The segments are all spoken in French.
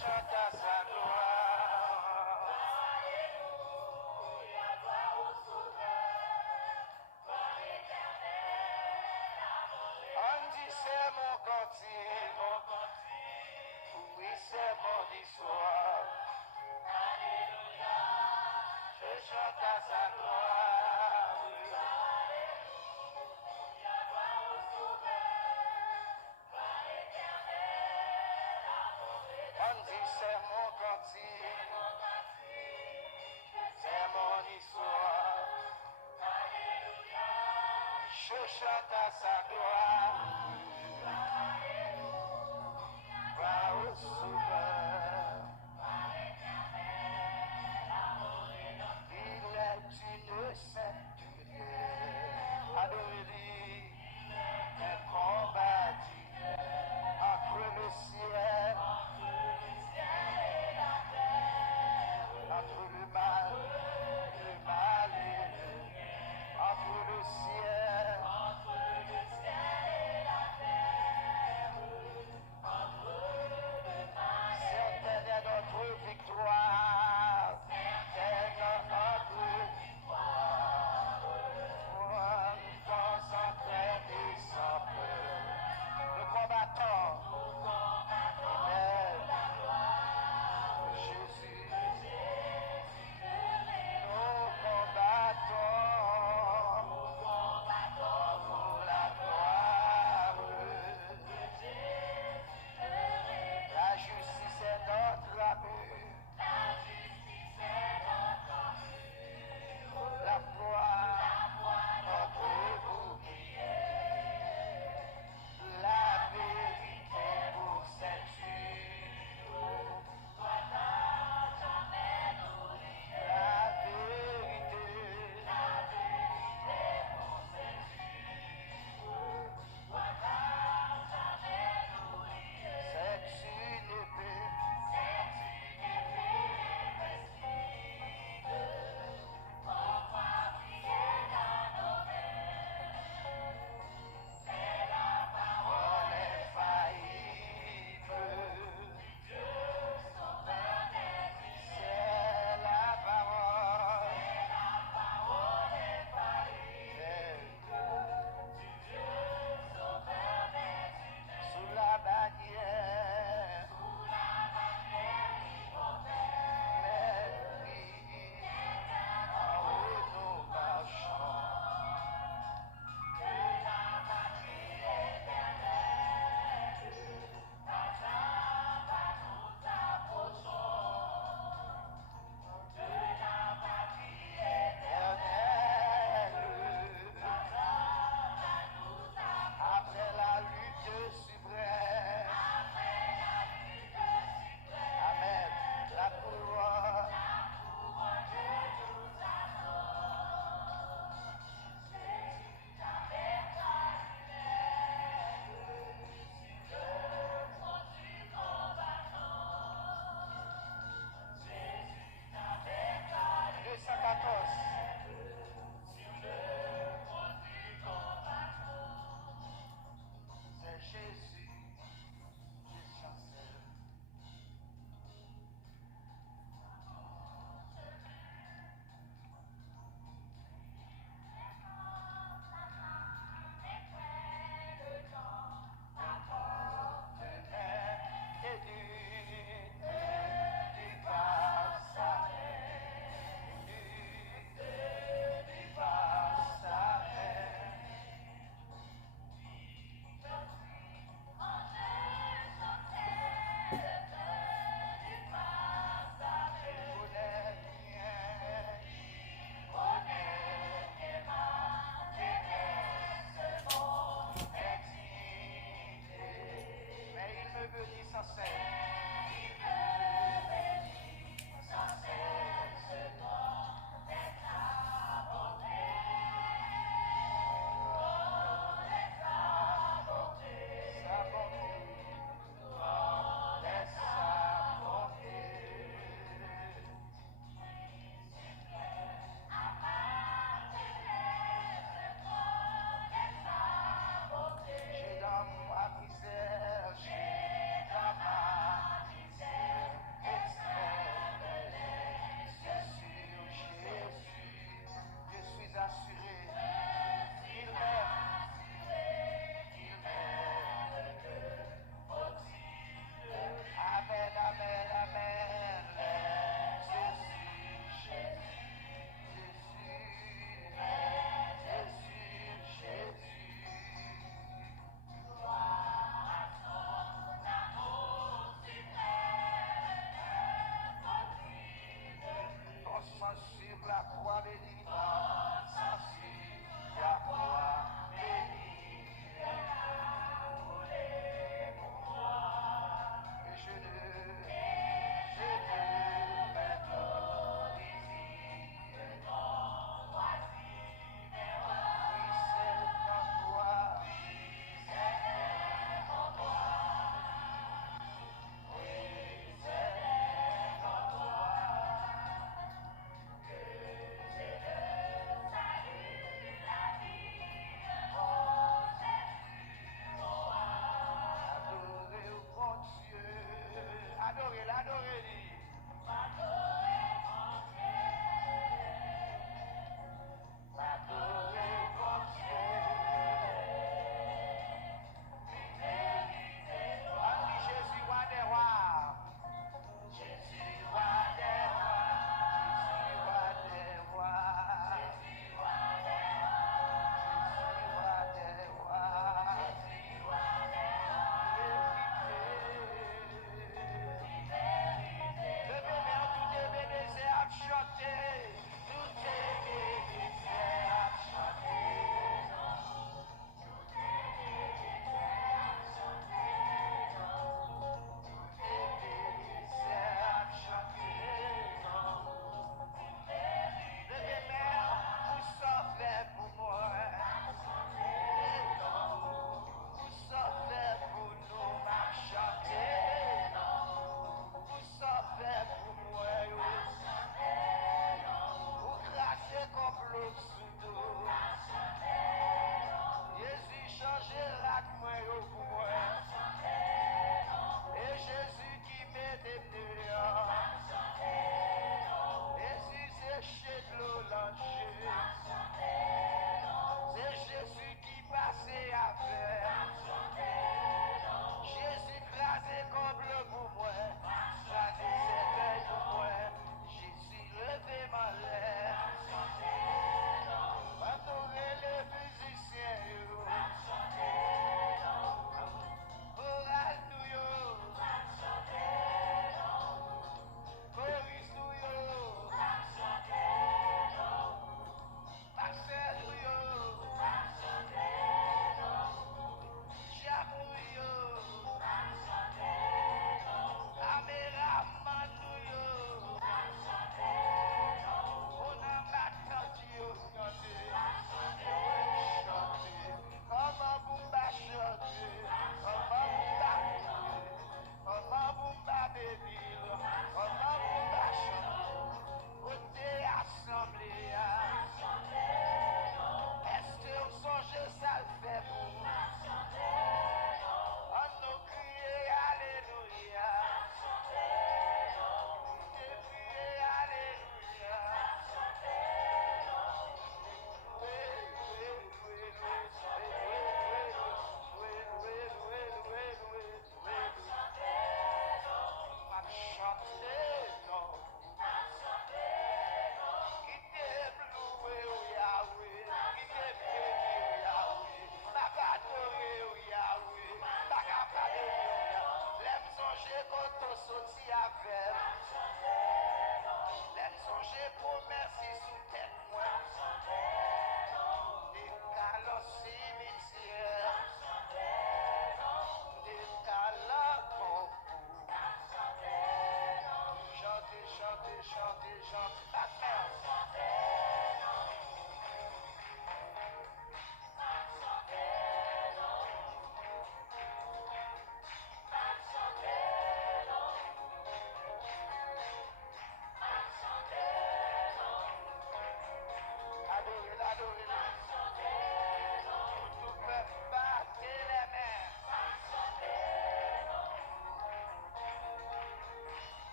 chante à sa gloire. Alléluia, gloire au Sauveur, gloire éternelle à mon Dieu. On dit c'est mon cantique, oui c'est mon histoire. Alléluia, Je chante à sa gloire. Alléluia, gloire au Sauveur, gloire éternelle à mon Dieu. On dit c'est mon cantique, c'est mon histoire. Alléluia, Je chante à sa gloire. Gloire au Sauveur. Il est une sainteté. Adorez-lui. Un combattu entre le ciel, entre le mal et le entre le ciel,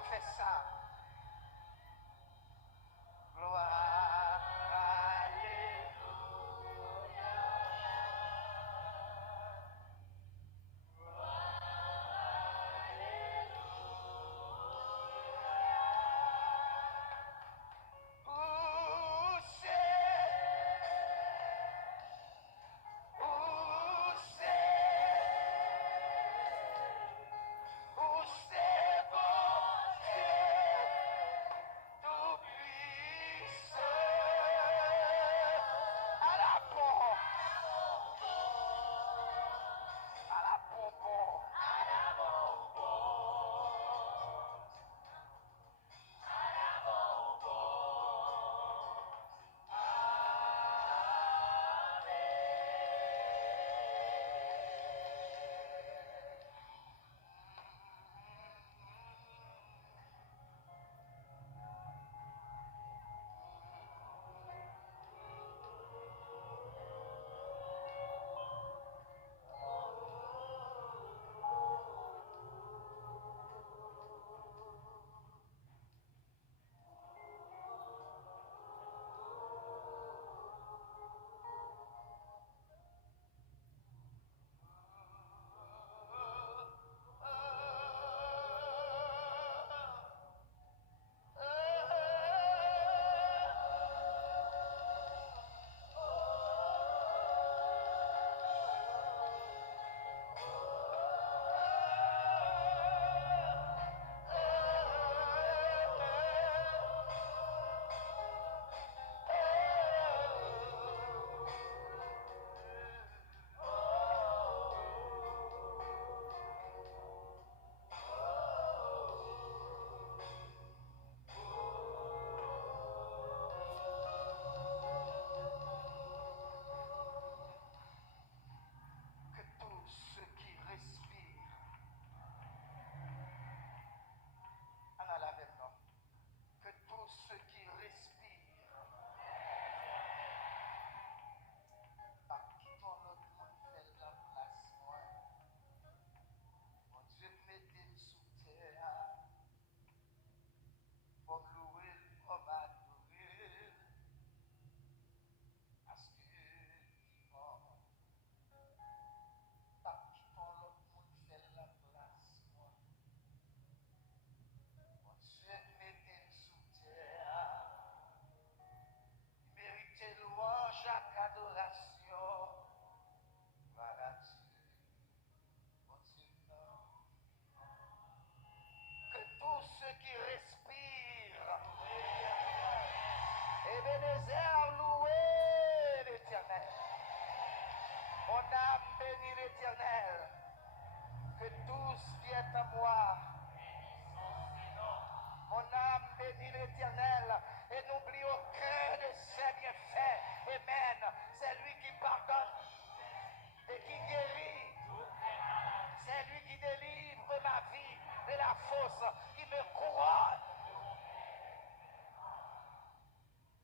on fait ça. Gloire, alléluia. Que tous ceux qui respirent, en a la même nom. Que tous ceux qui respirent, par qui ton autre monde fait la place, moi. Mon Dieu, mettez-le sous terre, pour me louer, pour m'adorer, parce que, oh, par qui ton autre monde fait la place, moi. Mon Dieu, mettez-le sous terre. Méritez louange à adoration. Gloire à Dieu. Mon Dieu, non. Que tous ceux qui respirent, Ebenezer, louez l'Éternel. Mon âme bénit l'Éternel. Que tout ce qui est à moi, mon âme bénit l'Éternel et n'oublie aucun de ses bienfaits. Amen. C'est lui qui pardonne et qui guérit. C'est lui qui délivre ma vie de la fosse, qui me couronne.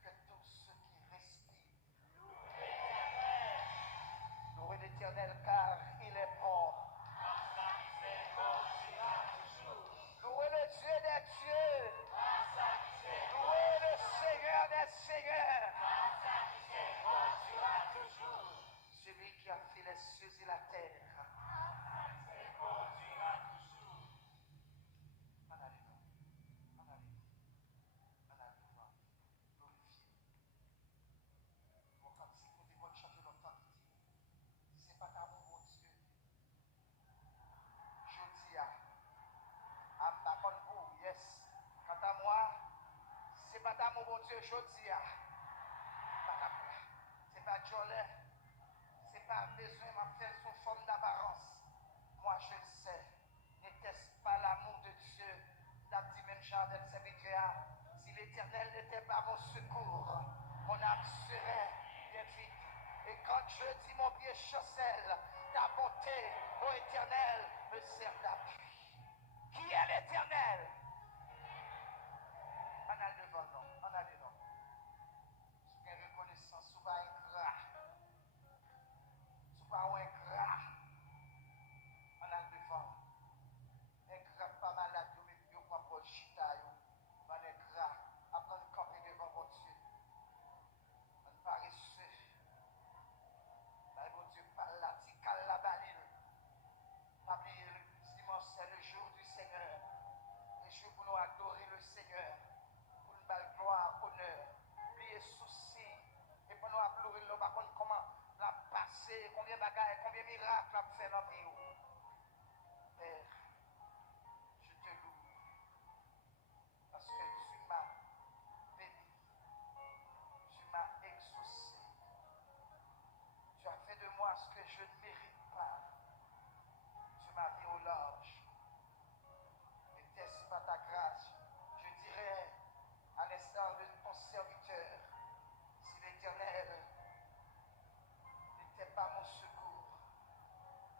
Que tous ceux qui respirent louent l'Éternel car il est bon. Louez le Dieu des dieux. Louez le Seigneur des seigneurs. Celui qui a fait les cieux et la terre. En allez-vous. En allez-vous. En allez-vous. Glorifiez. Bon, quand si vous dites, bonne chanter longtemps qui dit, c'est pas qu'à mon Dieu. Je dis à vous, yes. Quant à moi, c'est pas à mon bon Dieu, je dis à. C'est pas Jolet. C'est pas besoin de faire sous forme d'apparence. Moi, je le sais. N'était-ce pas l'amour de Dieu? La dit même Chardel serviteur. Si l'Éternel n'était pas mon secours, mon âme serait détruite. Et quand je dis mon pied chancelle, ta bonté, ô Éternel, me sert d'appui. Qui est l'Éternel? On a le devant, non. On a le nom. Je suis reconnaissant, souvent ingrat. Souvent ingrat. On a le devant. Ingrat pas malade, mais mieux quoi poche. bagailles, combien de miracles a fait dans la vie. Père, je te loue parce que tu m'as béni, tu m'as exaucé. Tu as fait de moi ce que je ne mérite pas. Tu m'as mis au large. N'était-ce pas ta grâce? Je dirais, à l'instar de ton serviteur, si l'Éternel n'était pas mon secours,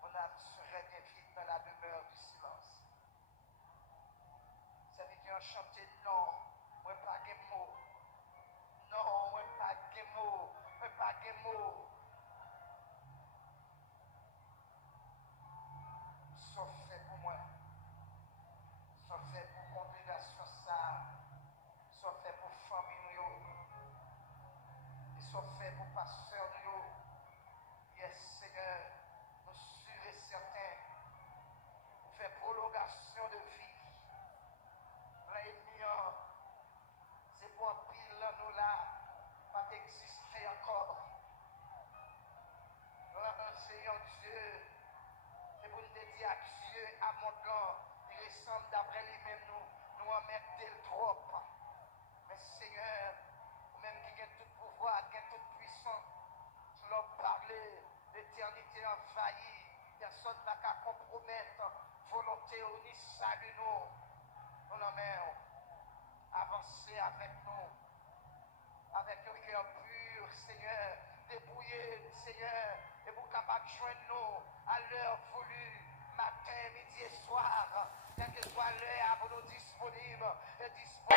mon âme serait bien vite dans la demeure du silence. Serviteur chanté, non, moi pas de mots. Non, moi pas de mots. Moi pas de mots. Sauf fait pour moi. Sauf fait pour congrégation ça. Sauf fait pour famille nous. Et sauf fait pour pasteur nous. Yes, Seigneur, nous sûrs et certains. Pour faire prolongation de vie. L'ennemi, c'est pour pile nous là, pas d'exister encore. Nous Seigneur Dieu, c'est pour nous dire à Dieu, à mon nom, il ressemble d'après lui-même nous en mettre trop. Mais Seigneur, même qui a tout pouvoir, qui a toute puissance, tu leur parler, l'éternité envahie, personne n'a qu'à compromettre volonté ou ni salut nous. Nous l'emmènons, avancer avec nous, avec un cœur pur, Seigneur, débrouillé, Seigneur, et vous capable de joindre nous à l'heure voulue, matin, midi et soir, quelle que soit l'heure, vous nous disponibles et disponibles.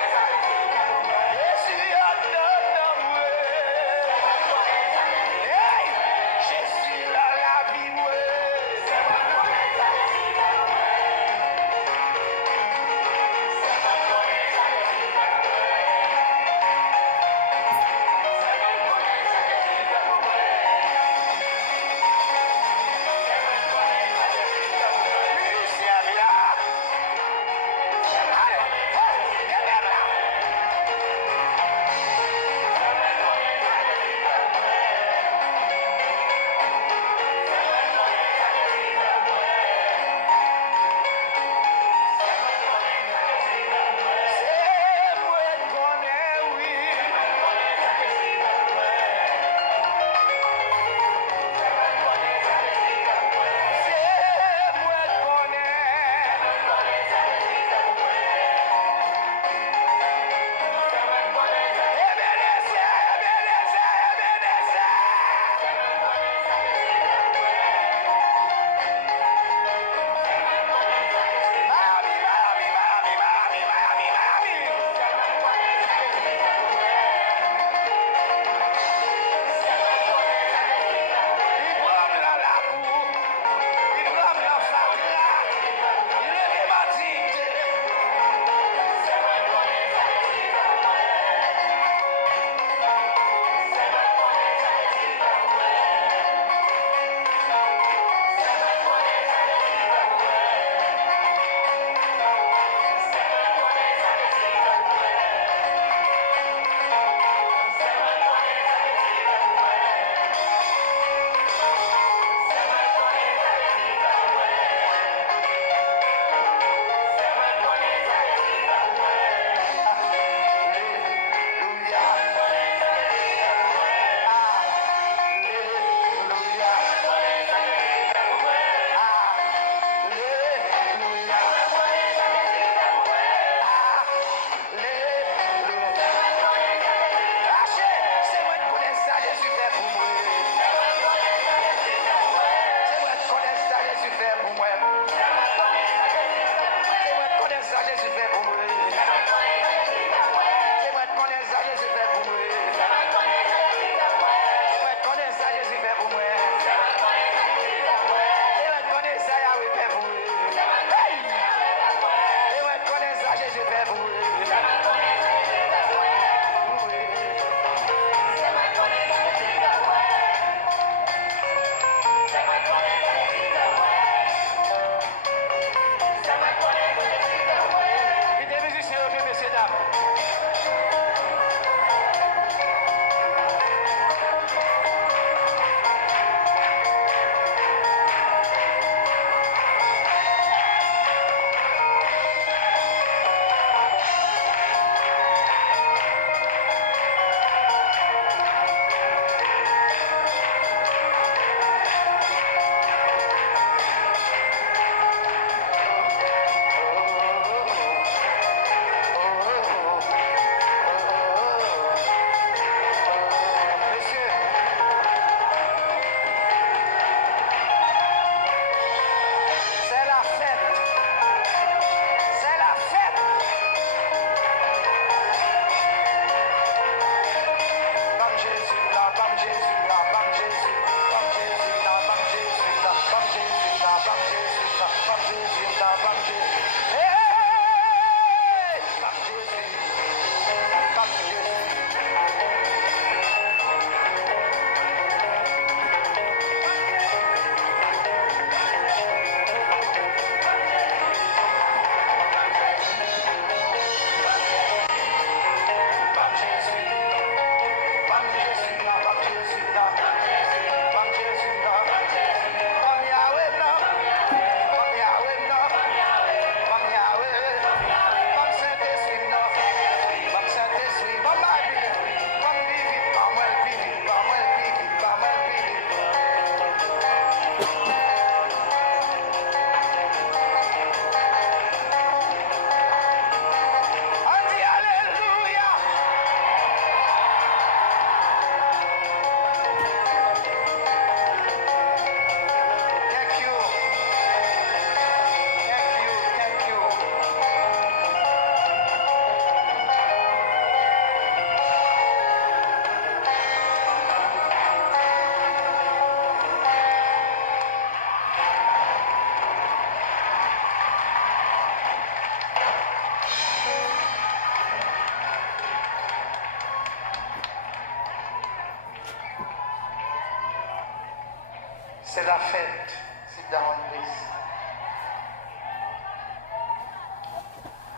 fête, sit down, please.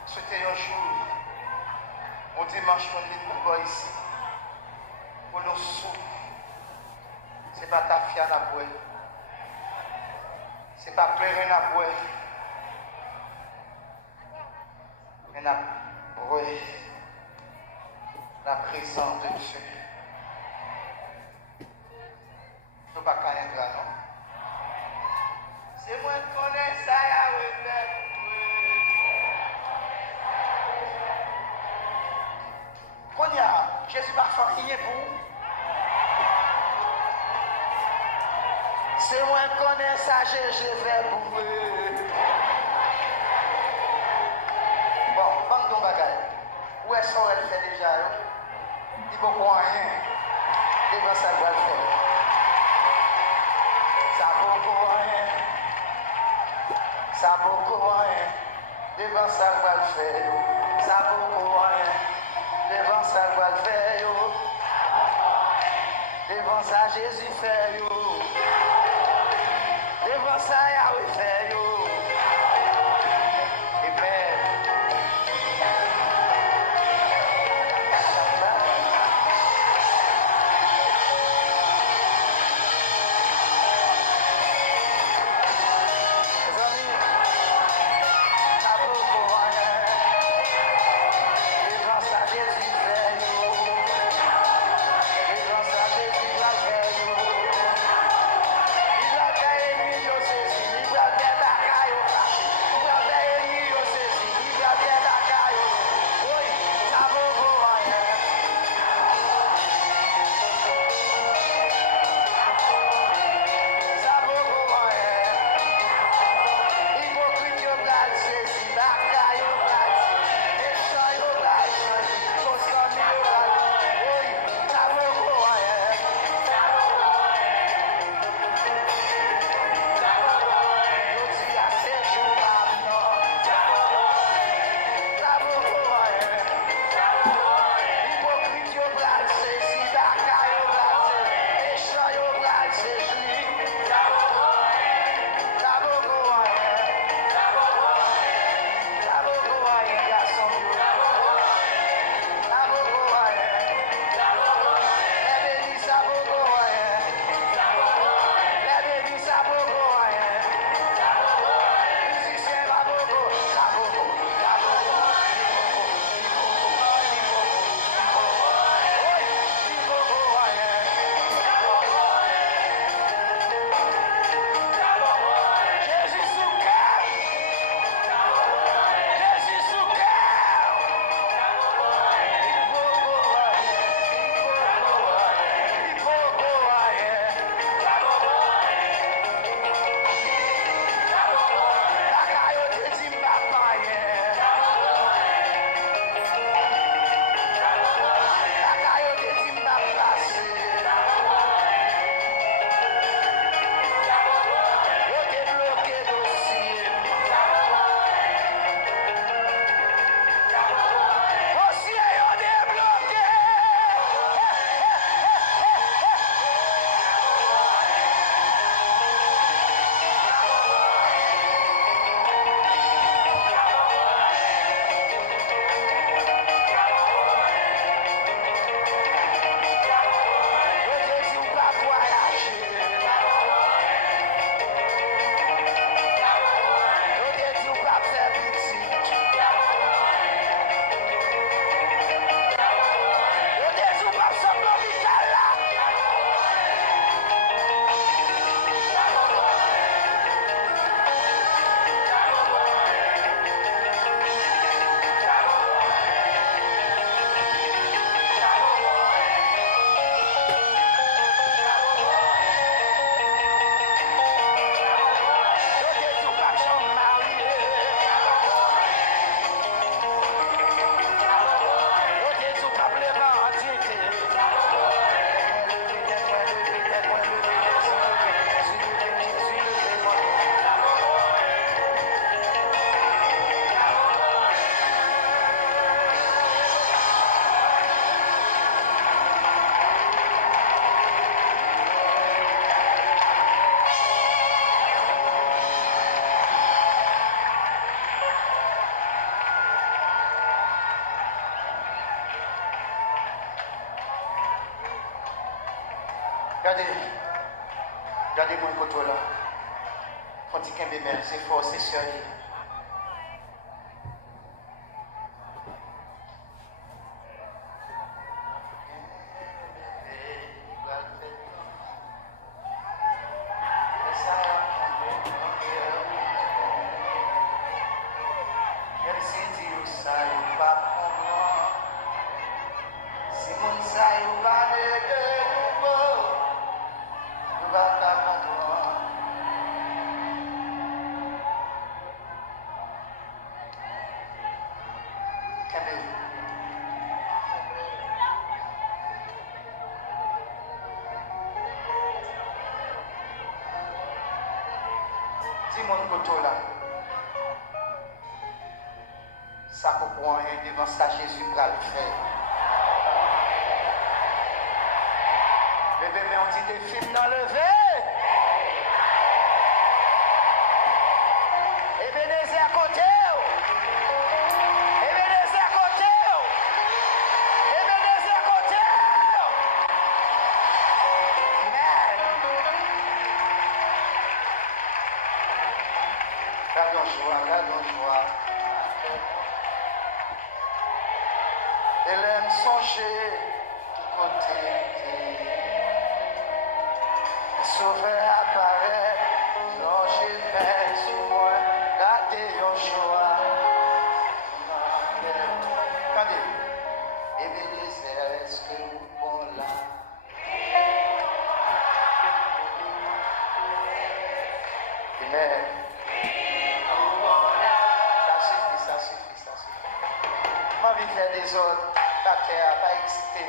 C'était un jour, un dimanche, on est pour ici, pour nous souffler. Ce n'est pas ta fille à la boue, ce n'est pas pleurer à la boue, mais la boue, la présence de Dieu. Nous ne pouvons pas connaître là, non? C'est moi qui connais ça, Yahweh. Jésus va faire rien pour vous. C'est moi qui connais ça, Jésus fait pour vous. Bon, bang ton bagage. Où est-ce qu'elle fait déjà? Il ne peut pas rien. Devant ça, doit le faire. Ça beaucoup rien. Ça beaucoup rien. Devant ça, doit le faire. Ça beaucoup rien. Devant ça, doit le faire. Devant ça, Jésus fait. Devant ça, Yahweh fait. Amen. Regardez mon côté là. Quand il y a des c'est fort, c'est sérieux. Mon côté là, ça comprend rien devant ça Jésus va le faire. Bébé, mais on dit des films dans le verre. Et Bénézé à côté. Et Bénézé à côté. Et Bénézé à côté. Gardons joie. Elle aime songer du côté. Sauveur apparaît, l'ange fait sur moi, gardez yon joie. Regardez, Ebenezer, est-ce que vous bon là? Amen. Ça suffit. Ma vie fait des autres, ta terre pas excité.